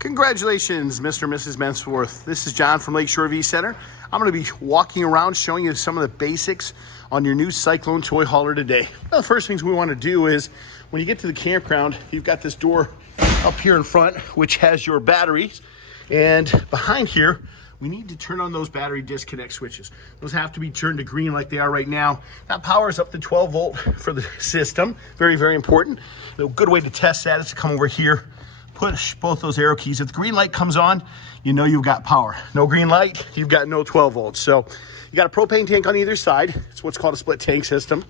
Congratulations, Mr. and Mrs. Mensforth. This is John from Lakeshore V Center. I'm going to be walking around showing you some of the basics on your new Cyclone toy hauler today. One of the first things we want to do is when you get to the campground, you've got this door up here in front, which has your batteries. And behind here, we need to turn on those battery disconnect switches. Those have to be turned to green like they are right now. That powers up to 12 volt for the system. Very, very important. A good way to test that is to come over here, push both those arrow keys. If the green light comes on, you know you've got power. No green light, you've got no 12 volts. So you got a propane tank on either side. It's what's called a split tank system.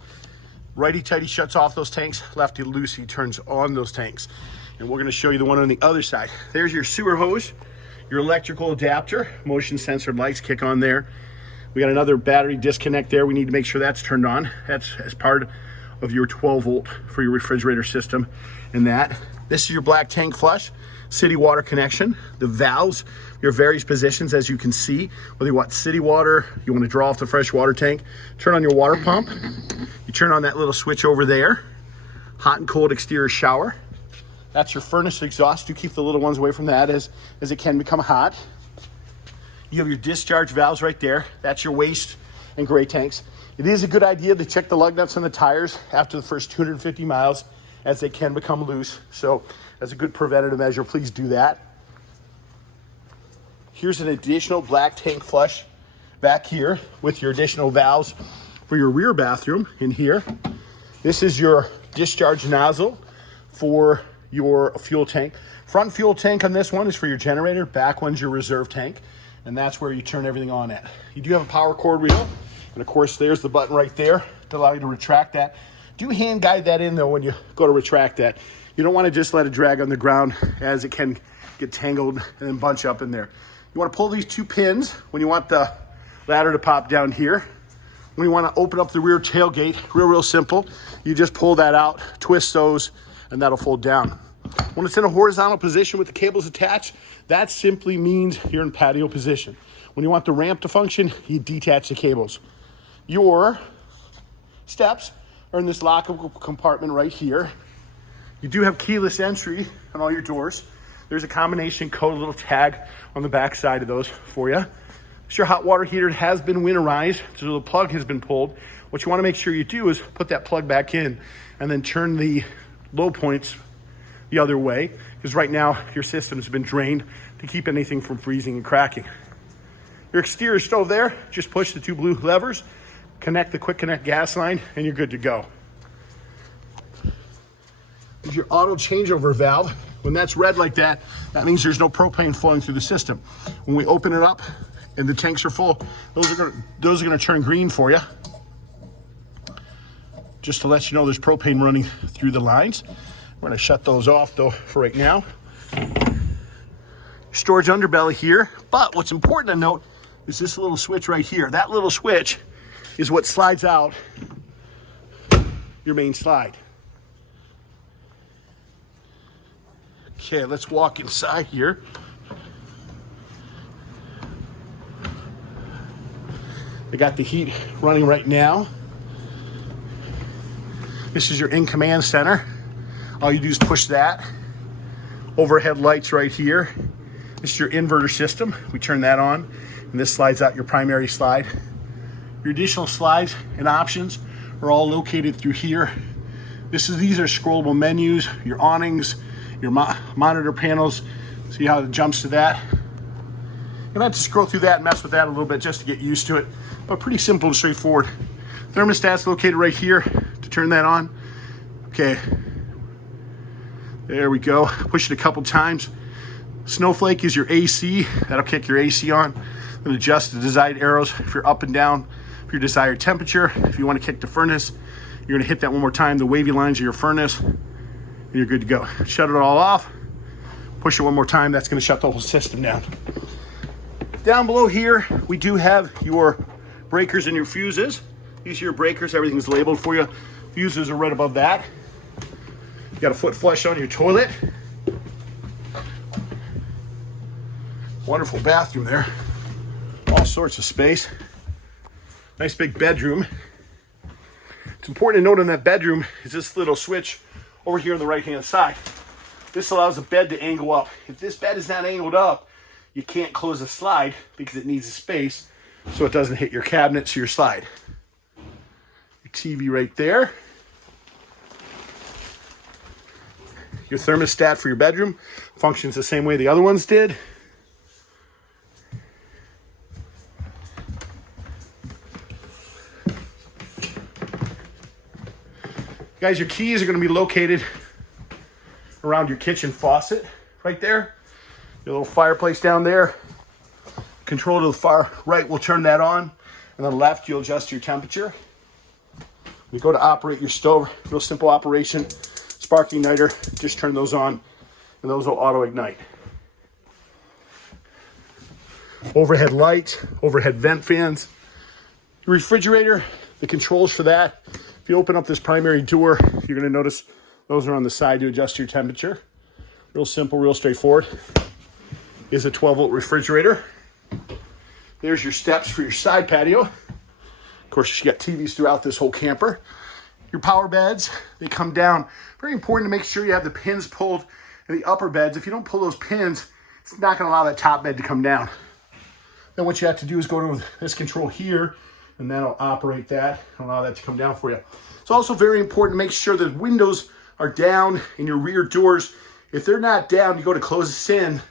Righty-tighty shuts off those tanks. Lefty-loosey turns on those tanks. And we're gonna show you the one on the other side. There's your sewer hose, your electrical adapter, motion sensor lights kick on there. We got another battery disconnect there. We need to make sure that's turned on. That's as part of your 12 volt for your refrigerator system and that. This is your black tank flush, city water connection. The valves, your various positions, as you can see, whether you want city water, you want to draw off the fresh water tank, turn on your water pump. You turn on that little switch over there, hot and cold exterior shower. That's your furnace exhaust. You keep the little ones away from that as it can become hot. You have your discharge valves right there. That's your waste and gray tanks. It is a good idea to check the lug nuts on the tires after the first 250 miles as they can become loose. So as a good preventative measure, please do that. Here's an additional black tank flush back here with your additional valves for your rear bathroom in here. This is your discharge nozzle for your fuel tank. Front fuel tank on this one is for your generator. Back one's your reserve tank. And that's where you turn everything on at. You do have a power cord reel. And of course, there's the button right there to allow you to retract that. Do hand guide that in though when you go to retract that. You don't want to just let it drag on the ground as it can get tangled and then bunch up in there. You want to pull these two pins when you want the ladder to pop down here. When you want to open up the rear tailgate, real simple. You just pull that out, twist those, and that'll fold down. When it's in a horizontal position with the cables attached, that simply means you're in patio position. When you want the ramp to function, you detach the cables. Your steps are in this lockable compartment right here. You do have keyless entry on all your doors. There's a combination code, a little tag on the back side of those for you. Your hot water heater has been winterized, so the plug has been pulled. What you want to make sure you do is put that plug back in and then turn the low points the other way, because right now your system has been drained to keep anything from freezing and cracking. Your exterior stove there, just push the two blue levers, connect the quick connect gas line, and you're good to go. There's your auto changeover valve. When that's red like that, that means there's no propane flowing through the system. When we open it up and the tanks are full, those are gonna turn green for you. Just to let you know there's propane running through the lines. We're gonna shut those off though for right now. Storage underbelly here, but what's important to note is this little switch right here. That little switch is what slides out your main slide. Okay, let's walk inside here. They got the heat running right now. This is your in-command center. All you do is push that. Overhead lights right here. This is your inverter system. We turn that on, and this slides out your primary slide. Your additional slides and options are all located through here. These are scrollable menus, your awnings, your monitor panels. See how it jumps to that? You're gonna have to scroll through that and mess with that a little bit just to get used to it, but pretty simple and straightforward. Thermostat's located right here to turn that on. Okay, there we go. Push it a couple times. Snowflake is your AC. That'll kick your AC on. Then adjust the desired arrows if you're up and down, for your desired temperature. If you want to kick the furnace, you're gonna hit that one more time, the wavy lines of your furnace, and you're good to go. Shut it all off. Push it one more time. That's gonna shut the whole system down. Down below here, we do have your breakers and your fuses. These are your breakers. Everything's labeled for you. Fuses are right above that. You got a foot flush on your toilet. Wonderful bathroom there. All sorts of space. Nice big bedroom. It's important to note in that bedroom is this little switch over here on the right hand side. This allows the bed to angle up. If this bed is not angled up, you can't close the slide because it needs a space so it doesn't hit your cabinets or your slide. Your TV right there. Your thermostat for your bedroom functions the same way the other ones did. Guys, your keys are going to be located around your kitchen faucet right there. Your little fireplace down there. Control to the far right will turn that on, and then left you'll adjust your temperature. When you go to operate your stove, real simple operation. Spark igniter, just turn those on and those will auto ignite. Overhead lights, overhead vent fans. Your refrigerator, the controls for that. If you open up this primary door, you're going to notice those are on the side to adjust your temperature. Real simple, real straightforward. Is a 12-volt refrigerator. There's your steps for your side patio. Of course, you got TVs throughout this whole camper. Your power beds, they come down. Very important to make sure you have the pins pulled in the upper beds. If you don't pull those pins, it's not going to allow that top bed to come down. Then what you have to do is go to this control here, and that'll operate that and allow that to come down for you. It's also very important to make sure that windows are down in your rear doors. If they're not down, you go to close this in,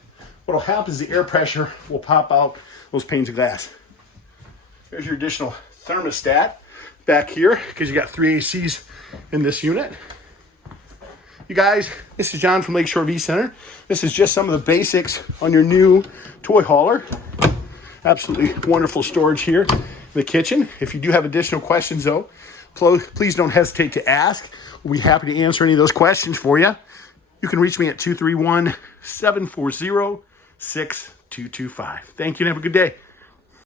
what will happen is the air pressure will pop out those panes of glass. There's your additional thermostat back here because you got 3 ACs in this unit. You guys, this is John from Lakeshore V Center. This is just some of the basics on your new toy hauler. Absolutely wonderful storage here in the kitchen. If you do have additional questions though, please don't hesitate to ask. We'll be happy to answer any of those questions for you. You can reach me at 231-740-6225. Thank you and have a good day.